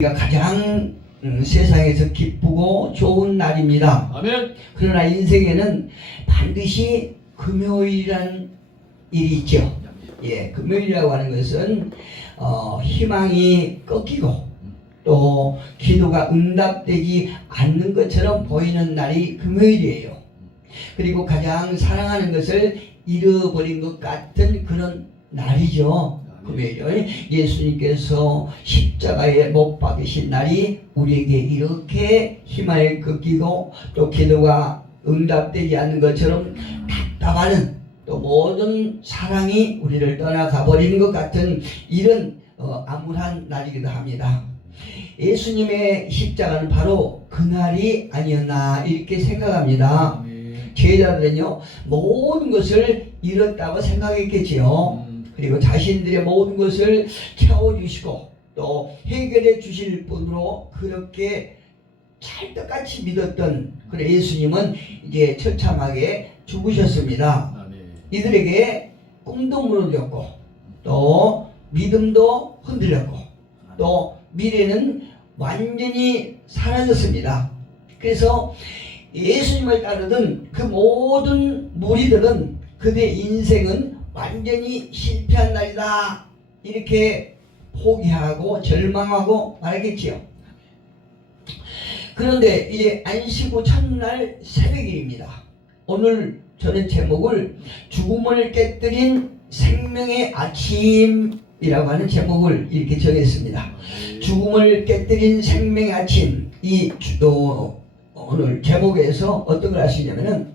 우리가 가장 세상에서 기쁘고 좋은 날입니다. 아멘. 그러나 인생에는 반드시 금요일이라는 일이 있죠. 예, 금요일이라고 하는 것은 희망이 꺾이고 또 기도가 응답되지 않는 것처럼 보이는 날이 금요일이에요. 그리고 가장 사랑하는 것을 잃어버린 것 같은 그런 날이죠. 금요일. 예수님께서 십자가에 못 박히신 날이 우리에게 이렇게 희망을 꺾이고 또 기도가 응답되지 않는 것처럼 답답하는 또 모든 사랑이 우리를 떠나가 버리는 것 같은 이런 암울한 날이기도 합니다. 예수님의 십자가는 바로 그날이 아니었나 이렇게 생각합니다. 제자들은요 모든 것을 잃었다고 생각했겠지요. 그리고 자신들의 모든 것을 채워주시고 또 해결해 주실 분으로 그렇게 찰떡같이 믿었던 그런 예수님은 이제 처참하게 죽으셨습니다. 이들에게 꿈도 무너졌고 또 믿음도 흔들렸고 또 미래는 완전히 사라졌습니다. 그래서 예수님을 따르던 그 모든 무리들은 그들의 인생은 완전히 실패한 날이다 이렇게 포기하고 절망하고 말했겠지요. 그런데 이제 안식 후 첫날 새벽일입니다. 오늘 저는 제목을 죽음을 깨뜨린 생명의 아침이라고 하는 제목을 이렇게 정했습니다. 죽음을 깨뜨린 생명의 아침. 오늘 제목에서 어떤 걸 할 수 있냐면은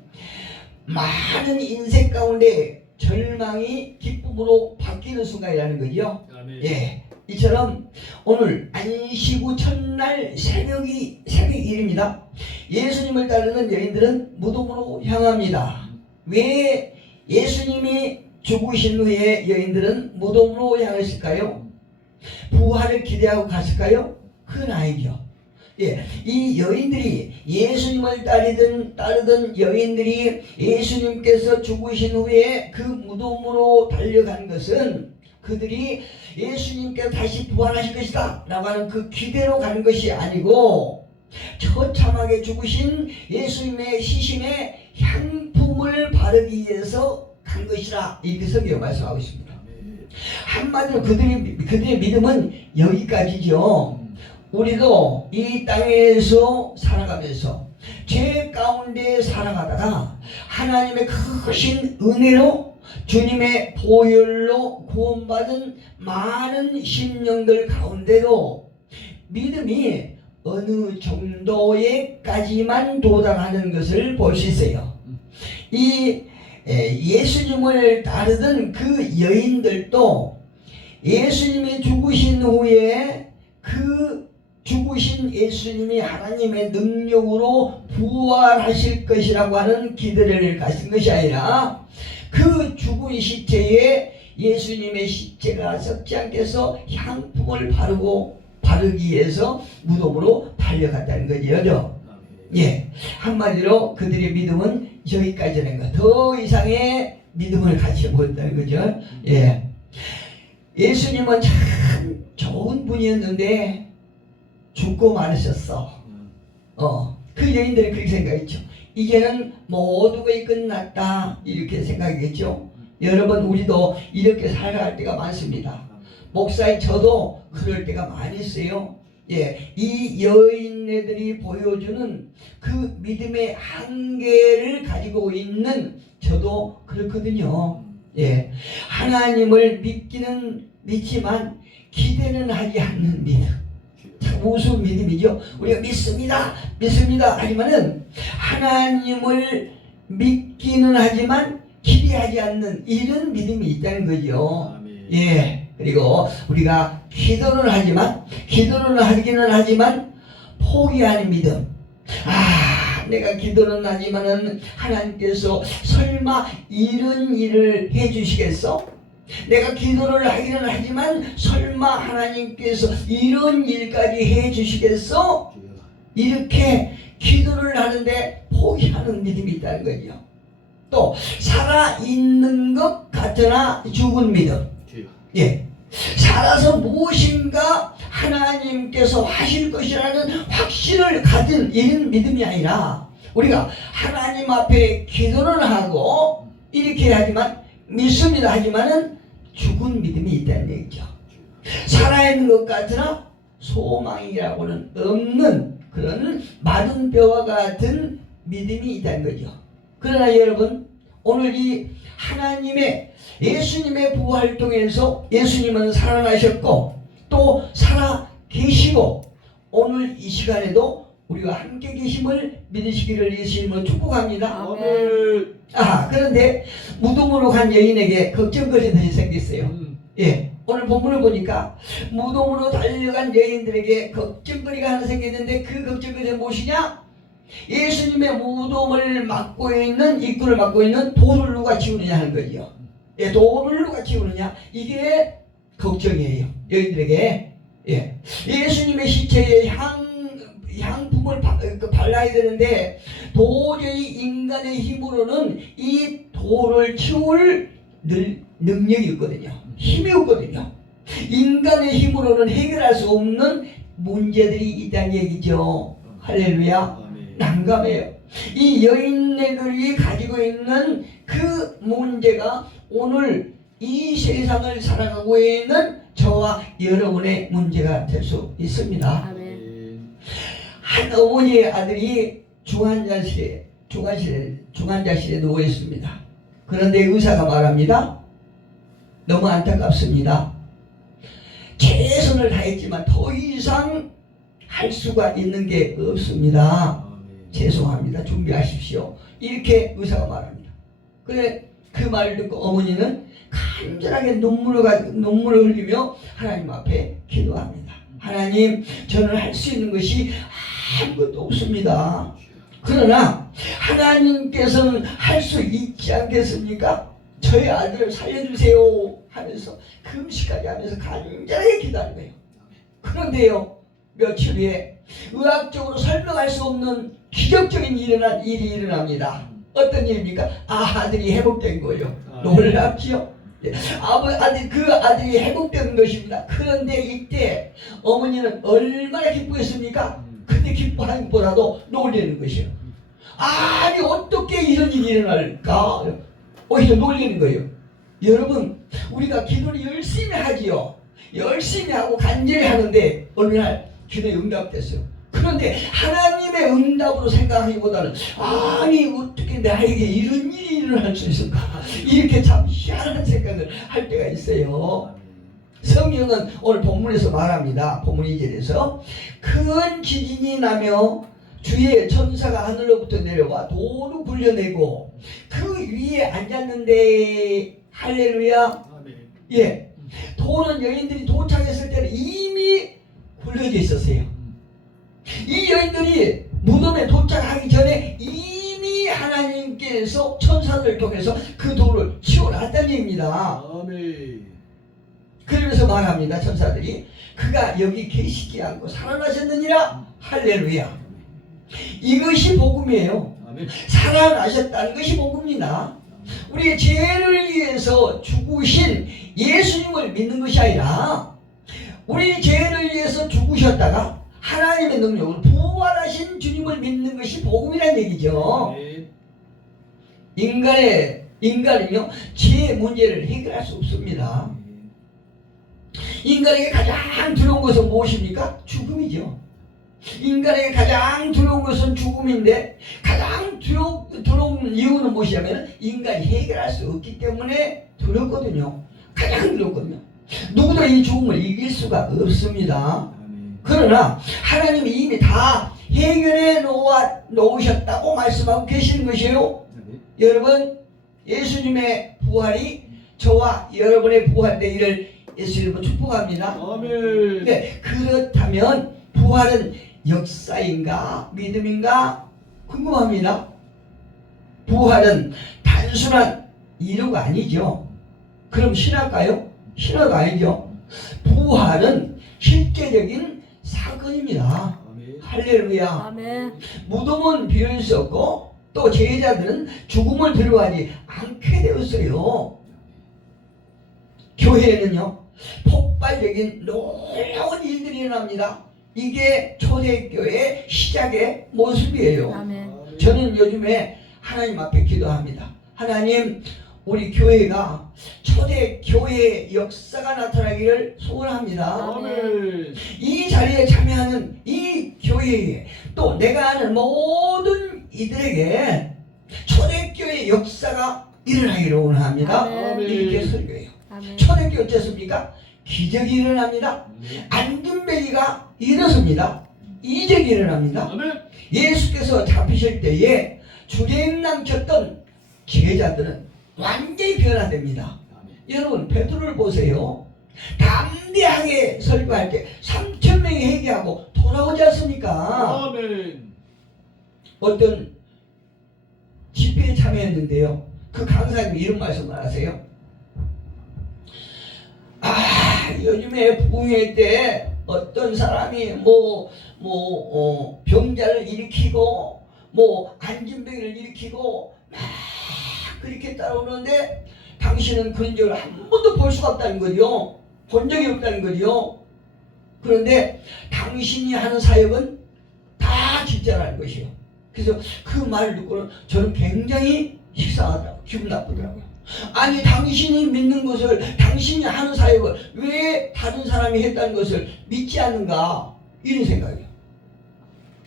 많은 인생 가운데 절망이 기쁨으로 바뀌는 순간이라는 거죠. 예, 이처럼 오늘 안식 후 첫날 새벽일입니다. 예수님을 따르는 여인들은 무덤으로 향합니다. 왜 예수님이 죽으신 후에 여인들은 무덤으로 향했을까요? 부활을 기대하고 갔을까요? 그건 아니죠. 예, 이 여인들이 예수님을 따르던 여인들이 예수님께서 죽으신 후에 그 무덤으로 달려간 것은 그들이 예수님께서 다시 부활하실 것이다 라고 하는 그 기대로 가는 것이 아니고 처참하게 죽으신 예수님의 시신에 향품을 바르기 위해서 간 것이라 이렇게 성경에 말씀하고 있습니다. 한마디로 그들의 믿음은 여기까지죠. 우리도 이 땅에서 살아가면서 죄 가운데 살아가다가 하나님의 크신 은혜로 주님의 보혈로 구원받은 많은 심령들 가운데도 믿음이 어느 정도에까지만 도달하는 것을 볼 수 있어요. 이 예수님을 따르던 그 여인들도 예수님이 죽으신 후에 그 죽으신 예수님이 하나님의 능력으로 부활하실 것이라고 하는 기대를 가진 것이 아니라 그 죽은 시체에 예수님의 시체가 썩지 않게 해서 향품을 바르기 위해서 무덤으로 달려갔다는 거죠. 예, 한마디로 그들의 믿음은 여기까지는 거. 더 이상의 믿음을 가지지 못했다는 거죠. 예, 예수님은 참 좋은 분이었는데 죽고 말으셨어. 그 여인들이 그렇게 생각했죠. 이제는 모두가 끝났다 이렇게 생각했죠. 여러분 우리도 이렇게 살아갈 때가 많습니다. 목사인 저도 그럴 때가 많이 있어요. 예, 이 여인네들이 보여주는 그 믿음의 한계를 가지고 있는 저도 그렇거든요. 예, 하나님을 믿기는 믿지만 기대는 하지 않는 믿음. 참 무슨 믿음이죠? 우리가 믿습니다 하지만은 하나님을 믿기는 하지만 기대하지 않는 이런 믿음이 있다는 거죠. 예, 그리고 우리가 기도는 하기는 하지만 포기하는 믿음. 내가 기도는 하지만은 하나님께서 설마 이런 일을 해주시겠어? 내가 기도를 하기는 하지만 설마 하나님께서 이런 일까지 해주시겠어? 이렇게 기도를 하는데 포기하는 믿음이 있다는 거죠. 또 살아있는 것 같으나 죽은 믿음. 예, 살아서 무엇인가 하나님께서 하실 것이라는 확신을 가진 이런 믿음이 아니라 우리가 하나님 앞에 기도를 하고 이렇게 하지만 믿습니다 하지만은 죽은 믿음이 있다는 얘기죠. 살아있는 것 같으나 소망이라고는 없는 그런 마른 뼈와 같은 믿음이 있다는 거죠. 그러나 여러분, 오늘 이 하나님의 예수님의 부활동에서 예수님은 살아나셨고 또 살아 계시고 오늘 이 시간에도 우리와 함께 계심을 믿으시기를 예수님을 축복합니다. 아멘. 그런데 무덤으로 간 여인에게 걱정거리는 일이 생겼어요. 예, 오늘 본문을 보니까 무덤으로 달려간 여인들에게 걱정거리가 하나 생겼는데 그 걱정거리가 무엇이냐? 예수님의 무덤을 막고 있는 입구를 막고 있는 돌을 누가 치우느냐 하는 거죠. 예, 돌을 누가 치우느냐, 이게 걱정이에요 여인들에게. 예, 예수님의 시체에 향품을 발라야 되는데 도저히 인간의 힘으로는 이 돌을 치울 능력이 없거든요. 힘이 없거든요. 인간의 힘으로는 해결할 수 없는 문제들이 있다는 얘기죠. 할렐루야. 난감해요. 이 여인네들이 가지고 있는 그 문제가 오늘 이 세상을 살아가고 있는 저와 여러분의 문제가 될 수 있습니다. 아멘. 한 어머니의 아들이 중환자실에 누워 있습니다. 그런데 의사가 말합니다. 너무 안타깝습니다. 최선을 다했지만 더 이상 할 수가 있는 게 없습니다. 죄송합니다. 준비하십시오. 이렇게 의사가 말합니다. 그래, 그 말을 듣고 어머니는 간절하게 눈물을 흘리며 하나님 앞에 기도합니다. 하나님, 저는 할 수 있는 것이 아무것도 없습니다. 그러나 하나님께서는 할 수 있지 않겠습니까? 저의 아들을 살려주세요 하면서 금식까지 하면서 간절하게 기도하는 거예요. 그런데요, 며칠 후에 의학적으로 설명할 수 없는 기적적인 일이 일어납니다. 어떤 일입니까? 아들이 회복된 거예요. 놀랍지요? 그 아들이 회복된 것입니다. 그런데 이때 어머니는 얼마나 기뻐했습니까? 근데 기뻐하기보다도 놀리는 것이에요. 아니, 어떻게 이런 일이 일어날까? 오히려 놀리는 거예요. 여러분, 우리가 기도를 열심히 하지요. 열심히 하고 간절히 하는데 어느 날 기도에 응답됐어요. 그런데 하나님의 응답으로 생각하기보다는 아니, 어떻게 나에게 이런 일이 일어날 수 있을까? 이렇게 참 희한한 생각을 할 때가 있어요. 성경은 오늘 본문에서 말합니다. 본문 2절에서 큰 지진이 나며 주의 천사가 하늘로부터 내려와 돌을 굴려내고 그 위에 앉았는데, 할렐루야. 예, 돌은 여인들이 도착했을 때는 이미 굴려져 있었어요. 이 여인들이 무덤에 도착하기 전에 이미 하나님께서 천사들을 통해서 그 돌을 치워놨다는 얘기입니다. 그러면서 말합니다. 천사들이 그가 여기 계시지 않고 살아나셨느니라. 할렐루야. 이것이 복음이에요. 살아나셨다는 것이 복음입니다. 우리의 죄를 위해서 죽으신 예수님을 믿는 것이 아니라 우리 죄를 위해서 죽으셨다가 하나님의 능력으로 부활하신 주님을 믿는 것이 복음이라는 얘기죠. 인간은요, 죄의 문제를 해결할 수 없습니다. 인간에게 가장 두려운 것은 무엇입니까? 죽음이죠. 인간에게 가장 두려운 것은 죽음인데, 가장 두려운 이유는 무엇이냐면 인간이 해결할 수 없기 때문에 두렵거든요. 가장 두렵거든요. 누구도 이 죽음을 이길 수가 없습니다. 그러나 하나님이 이미 다 해결해 놓으셨다고 말씀하고 계시는 것이에요. 여러분, 예수님의 부활이 저와 여러분의 부활되기를 예수님으로 축복합니다. 아멘. 네, 그렇다면 부활은 역사인가 믿음인가 궁금합니다. 부활은 단순한 이루가 아니죠. 그럼 신학가요? 신화가 아니죠. 부활은 실제적인 사건입니다. 할렐루야. 아멘. 무덤은 비어 있었고 또 제자들은 죽음을 두려워하지 않게 되었어요. 교회는요, 폭발적인 놀라운 일들이 일어납니다. 이게 초대교회의 시작의 모습이에요. 아멘. 저는 요즘에 하나님 앞에 기도합니다. 하나님, 우리 교회가 초대교회의 역사가 나타나기를 소원합니다. 아멘. 이 자리에 참여하는 이 교회에 또 내가 아는 모든 이들에게 초대교회의 역사가 일어나기를 원합니다. 아멘. 이게 설교예요. 아멘. 초대교회 어떻습니까? 기적이 일어납니다. 안전벨리가 일어섭니다. 이적이 일어납니다. 아멘. 예수께서 잡히실 때에 주행랑쳤던 제자들은 완전히 변화됩니다. 여러분, 베드로를 보세요. 담대하게 설교할 때 3,000명이 회개하고 돌아오지 않습니까? 아멘. 어떤 집회에 참여했는데요. 그 강사님이 이런 말씀을 하세요. 요즘에 부흥회 때 어떤 사람이 병자를 일으키고 안진병을 일으키고 막 그렇게 따라오는데 당신은 그런 적을 한 번도 볼 수가 없다는 거죠. 본 적이 없다는 거죠. 그런데 당신이 하는 사역은 다 진짜라는 것이에요. 그래서 그 말을 듣고는 저는 굉장히 식상하더라고요. 기분 나쁘더라고요. 아니, 당신이 믿는 것을, 당신이 하는 사역을 왜 다른 사람이 했다는 것을 믿지 않는가, 이런 생각이에요.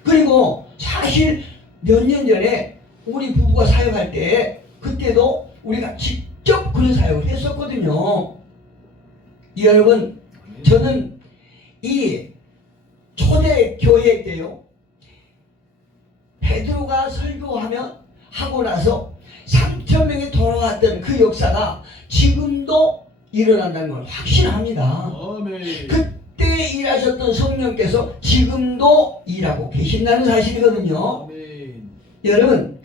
그리고 사실 몇 년 전에 우리 부부가 사역할 때 그때도 우리가 직접 그런 사역을 했었거든요. 여러분, 저는 이 초대교회 때요, 베드로가 하고 나서 3,000명이 돌아왔던 그 역사가 지금도 일어난다는 걸 확신합니다. 아멘. 그때 일하셨던 성령께서 지금도 일하고 계신다는 사실이거든요. 아멘. 여러분,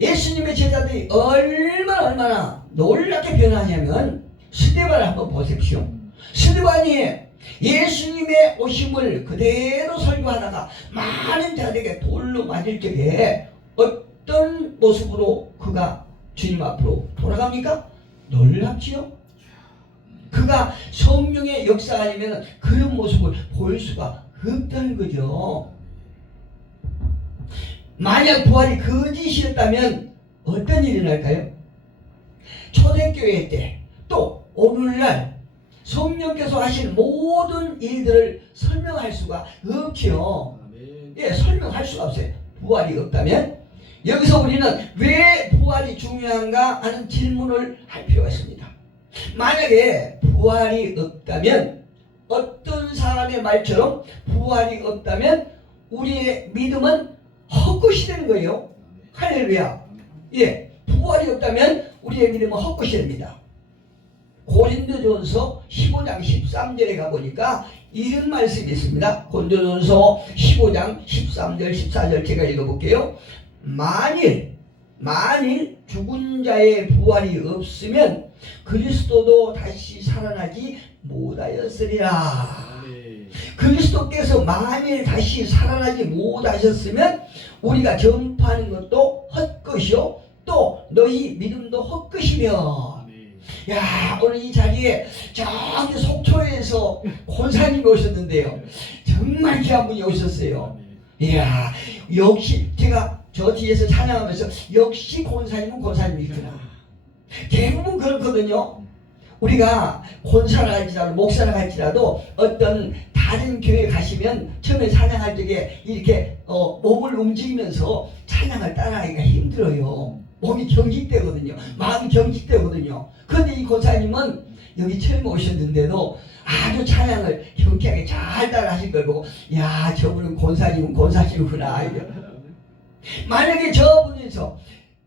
예수님의 제자들이 얼마나 놀랍게 변하냐면 스데반을 한번 보십시오. 스데반이 예수님의 오심을 그대로 설교하다가 많은 자들에게 돌로 맞을 적에 어떤 모습으로 그가 주님 앞으로 돌아갑니까? 놀랍지요? 그가 성령의 역사가 아니면 그런 모습을 보일 수가 없다는 거죠. 만약 부활이 거짓이었다면 어떤 일이 날까요? 초대교회 때 또 오늘날 성령께서 하신 모든 일들을 설명할 수가 없지요. 아멘. 예, 설명할 수가 없어요. 부활이 없다면. 여기서 우리는 왜 부활이 중요한가 하는 질문을 할 필요가 있습니다. 만약에 부활이 없다면, 어떤 사람의 말처럼 부활이 없다면 우리의 믿음은 헛것이 되는 거예요. 할렐루야. 예, 부활이 없다면 우리의 믿음은 헛것이 됩니다. 고린도전서 15장 13절에 가보니까 이런 말씀이 있습니다. 고린도전서 15장 13절 14절 제가 읽어볼게요. 만일 죽은 자의 부활이 없으면 그리스도도 다시 살아나지 못하였으리라. 아멘. 그리스도께서 만일 다시 살아나지 못하셨으면 우리가 전파하는 것도 헛것이요 또 너희 믿음도 헛것이며. 야, 오늘 이 자리에 저기 속초에서 권사님이 오셨는데요. 정말 귀한 분이 오셨어요. 이야, 역시 제가 저 뒤에서 찬양하면서 역시 권사님은 권사님이구나. 대부분 그렇거든요. 우리가 권사를 할지라도 목사를 할지라도 어떤 다른 교회 가시면 처음에 찬양할 적에 이렇게 몸을 움직이면서 찬양을 따라하기가 힘들어요. 몸이 경직되거든요. 마음이 경직되거든요. 그런데 이 권사님은 여기 처음 오셨는데도 아주 찬양을 경쾌하게 잘 따라하신 걸 보고 야, 저분은 권사님은 권사님이구나. 만약에 저분에서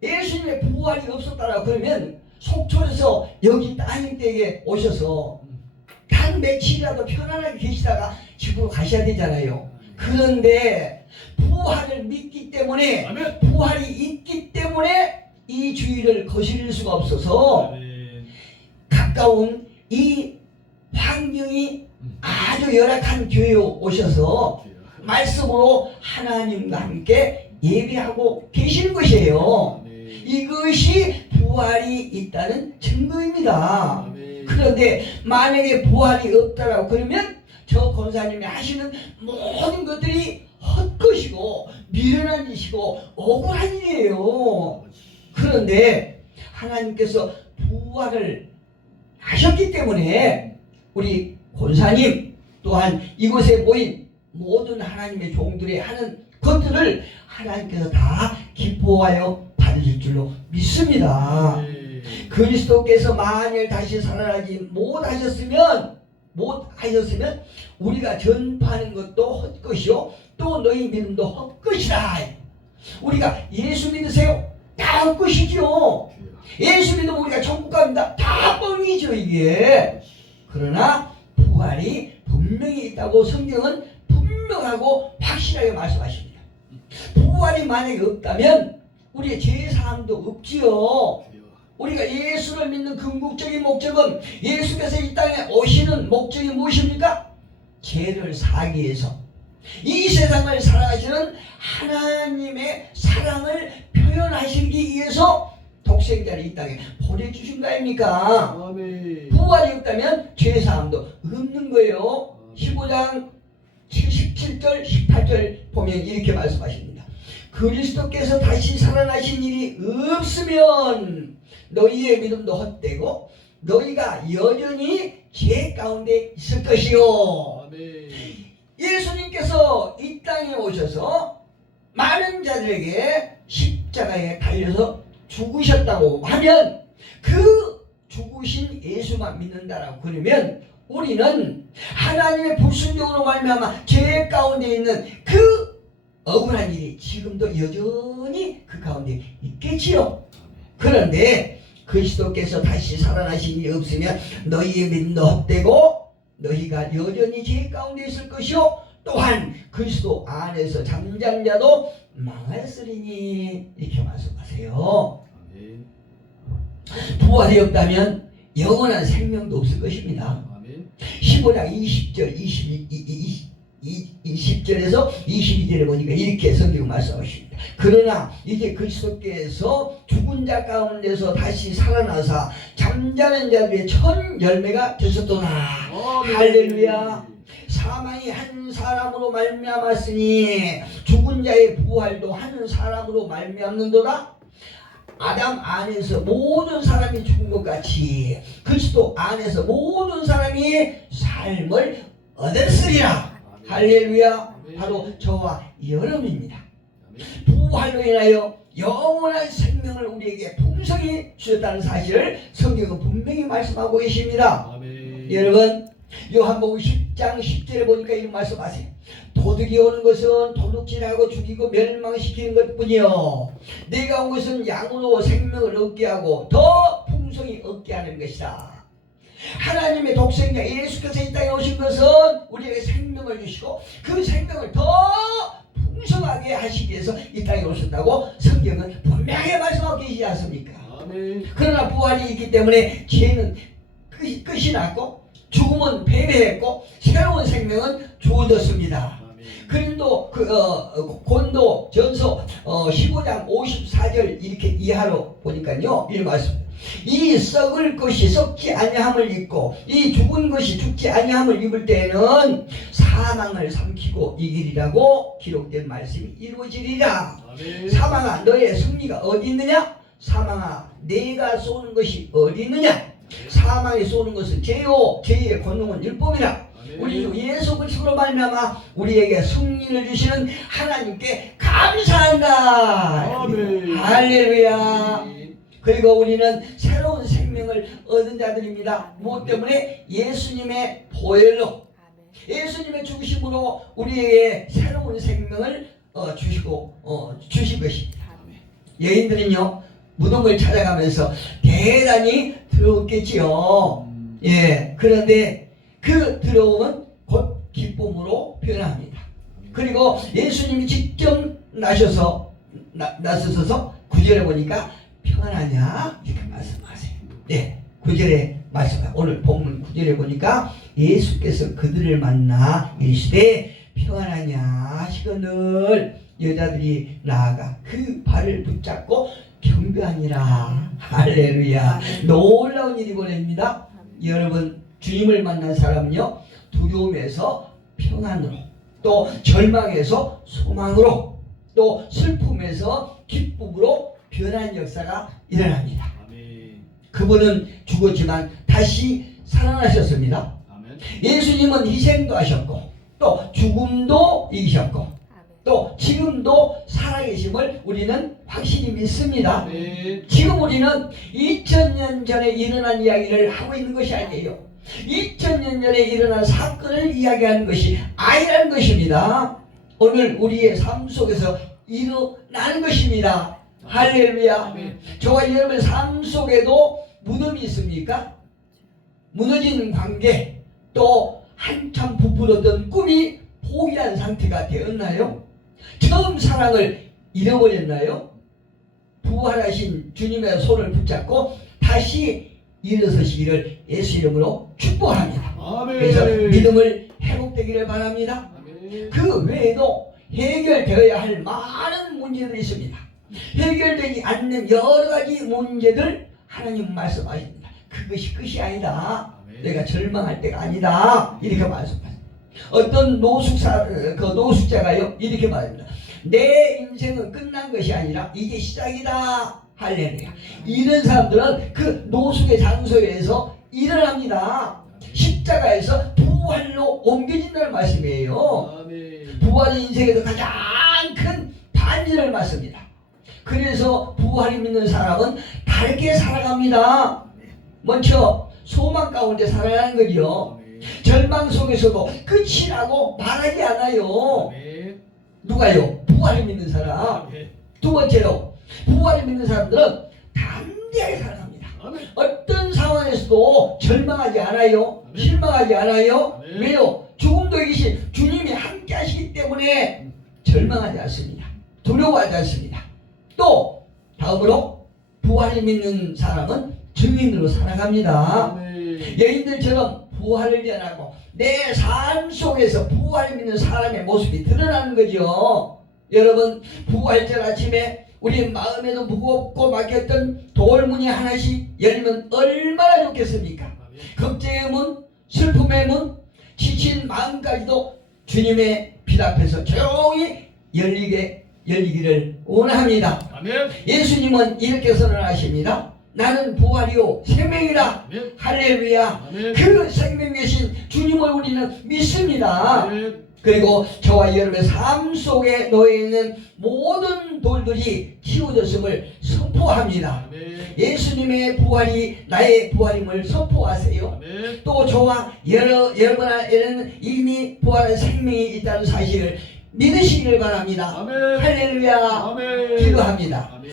예수님의 부활이 없었다라고 그러면 속초에서 여기 따님댁에 오셔서 단 며칠이라도 편안하게 계시다가 집으로 가셔야 되잖아요. 그런데 부활을 믿기 때문에, 아멘. 부활이 있기 때문에 이 주의를 거스릴 수가 없어서 아멘. 가까운 이 환경이 아주 열악한 교회에 오셔서 말씀으로 하나님과 함께 예배하고 계시는 것이에요. 아멘. 이것이 부활이 있다는 증거입니다. 아멘. 그런데 만약에 부활이 없다라고 그러면 저 권사님이 하시는 모든 것들이 헛것이고 미련한 짓이고 억울한 일이에요. 그런데 하나님께서 부활을 하셨기 때문에 우리 권사님 또한 이곳에 모인 모든 하나님의 종들이 하는 것들을 하나님께서 다 기뻐하여 받으실 줄로 믿습니다. 그리스도께서 만일 다시 살아나지 못하셨으면 우리가 전파하는 것도 헛것이요 또 너희 믿음도 헛것이라. 우리가 예수 믿으세요? 다 헛것이죠. 예수 믿으면 우리가 천국 갑니다. 다 뻥이죠 이게. 그러나 부활이 분명히 있다고 성경은 분명하고 확실하게 말씀하십니다. 부활이 만약에 없다면 우리의 제사함도 없지요. 우리가 예수를 믿는 궁극적인 목적은 예수께서 이 땅에 오시는 목적이 무엇입니까? 죄를 사하기 위해서 이 세상을 살아가시는 하나님의 사랑을 표현하시기 위해서 독생자를 이 땅에 보내주신 거 아닙니까? 부활이 없다면 죄사함도 없는 거예요. 15장 17절 18절 보면 이렇게 말씀하십니다. 그리스도께서 다시 살아나신 일이 없으면 너희의 믿음도 헛되고 너희가 여전히 죄 가운데 있을 것이요. 예수님께서 이 땅에 오셔서 많은 자들에게 십자가에 달려서 죽으셨다고 하면 그 죽으신 예수만 믿는다라고 그러면 우리는 하나님의 불순종으로 말미암아 죄 가운데 있는 그 억울한 일이 지금도 여전히 그 가운데 있겠지요. 그런데 그리스도께서 다시 살아나신 일이 없으면 너희의 믿음도 헛되고 너희가 여전히 죄 가운데 있을 것이요 또한 그리스도 안에서 잠잠 자도 망하였으리니 이렇게 말씀하세요. 부활이 없다면 영원한 생명도 없을 것입니다. 15장 20절 20절에서 22절에 보니까 이렇게 성경 말씀하십니다. 그러나 이제 그리스도께서 죽은 자 가운데서 다시 살아나사 잠자는 자들의 첫 열매가 되셨도다. 할렐루야. 사망이 한 사람으로 말미암았으니 죽은 자의 부활도 한 사람으로 말미암는도다. 아담 안에서 모든 사람이 죽은 것 같이 그리스도 안에서 모든 사람이 삶을 얻었으리라. 할렐루야. 바로 저와 여러분입니다. 부활로 인하여 영원한 생명을 우리에게 풍성히 주셨다는 사실을 성경은 분명히 말씀하고 계십니다. 여러분 요한복음 10장 10절에 보니까 이런 말씀하세요. 도둑이 오는 것은 도둑질하고 죽이고 멸망시키는 것뿐이요 내가 온 것은 양으로 생명을 얻게 하고 더 풍성히 얻게 하는 것이다. 하나님의 독생자 예수께서 이 땅에 오신 것은 우리에게 생명을 주시고 그 생명을 더 풍성하게 하시기 위해서 이 땅에 오셨다고 성경은 분명하게 말씀하고 계시지 않습니까? 그러나 부활이 있기 때문에 죄는 끝이 났고 죽음은 패배했고 새로운 생명은 주어졌습니다. 그린도 곤도 전서 15장 54절 이렇게 이하로 보니까요 이 말씀. 이 썩을 것이 썩지 아니함을 입고 이 죽은 것이 죽지 아니함을 입을 때에는 사망을 삼키고 이기리라고 기록된 말씀이 이루어지리라. 사망아 너의 승리가 어디 있느냐? 사망아 내가 쏘는 것이 어디 있느냐? 사망에 쏘는 것은 죄요 죄의 권능은 율법이라. 우리 주 예수 그리스도로 말미암아 우리에게 승리를 주시는 하나님께 감사한다. 할렐루야. 그리고 우리는 새로운 생명을 얻은 자들입니다. 무엇 때문에? 예수님의 보혈로 예수님의 죽으심으로 우리에게 새로운 생명을 주신 것입니다. 여인들은요 무덤을 찾아가면서 대단히 들어오겠지요. 예, 그런데 그 들어오면 곧 기쁨으로 표현합니다. 그리고 예수님이 직접 나서서 9절에 보니까 평안하냐 이렇게 말씀하세요. 네, 9절에 말씀하세요. 오늘 본문 9절에 보니까 예수께서 그들을 만나 이르시되 평안하냐 하시거늘 여자들이 나아가 그 발을 붙잡고 경배하니라. 할렐루야. 놀라운 일이 벌어집니다. 여러분 주님을 만난 사람은요 두려움에서 평안으로, 또 절망에서 소망으로, 또 슬픔에서 기쁨으로 변한 역사가 일어납니다. 아멘. 그분은 죽었지만 다시 살아나셨습니다. 아멘. 예수님은 희생도 하셨고 또 죽음도 이기셨고 또 지금도 살아계심을 우리는 확실히 믿습니다. 아멘. 지금 우리는 2000년 전에 일어난 이야기를 하고 있는 것이 아니에요. 2000년 전에 일어난 사건을 이야기하는 것이 아니라는 것입니다. 오늘 우리의 삶 속에서 일어나는 것입니다. 할렐루야. 아멘. 저와 여러분의 삶 속에도 무덤이 있습니까? 무너진 관계, 또 한참 부풀었던 꿈이 포기한 상태가 되었나요? 처음 사랑을 잃어버렸나요? 부활하신 주님의 손을 붙잡고 다시 일어서시기를 예수 이름으로 축복합니다. 아멘. 그래서 믿음을 회복되기를 바랍니다. 아멘. 그 외에도 해결되어야 할 많은 문제들이 있습니다. 해결되지 않는 여러 가지 문제들 하나님 말씀하십니다. 그것이 끝이 아니다. 아멘. 내가 절망할 때가 아니다. 이렇게 말씀하십니다. 어떤 노숙자가요 이렇게 말합니다. 내 인생은 끝난 것이 아니라 이제 시작이다. 할렐루야. 이런 사람들은 그 노숙의 장소에서 일어납니다. 십자가에서 부활로 옮겨진다는 말씀이에요. 아멘. 부활은 인생에서 가장 큰 반전을 맞습니다. 그래서 부활이 믿는 사람은 다르게 살아갑니다. 먼저 소망 가운데 살아가는 거죠. 아멘. 절망 속에서도 끝이라고 말하지 않아요. 아멘. 누가요? 부활을 믿는 사람. 아멘. 두 번째로 부활을 믿는 사람들은 담대하게 살아갑니다. 아멘. 어떤 상황에서도 절망하지 않아요. 아멘. 실망하지 않아요. 아멘. 왜요? 죽음도 이기신 주님이 함께 하시기 때문에 절망하지 않습니다. 두려워하지 않습니다. 또 다음으로 부활을 믿는 사람은 증인으로 살아갑니다. 아멘. 여인들처럼 부활을 전하고 내 삶 속에서 부활을 믿는 사람의 모습이 드러나는 거죠. 여러분 부활절 아침에 우리 마음에도 무겁고 막혔던 돌문이 하나씩 열리면 얼마나 좋겠습니까? 아멘. 걱정의 문, 슬픔의 문, 지친 마음까지도 주님의 빛 앞에서 조용히 열리기를 원합니다. 아멘. 예수님은 이렇게 선언하십니다. 나는 부활이요 생명이라. 아멘. 할렐루야. 아멘. 그 생명 계신 주님을 우리는 믿습니다. 아멘. 그리고 저와 여러분의 삶 속에 놓여있는 모든 돌들이 치워졌음을 선포합니다. 아멘. 예수님의 부활이 나의 부활임을 선포하세요. 아멘. 또 저와 여러분에게는 이미 부활의 생명이 있다는 사실을 믿으시기를 바랍니다. 아멘. 할렐루야. 아멘. 기도합니다. 아멘.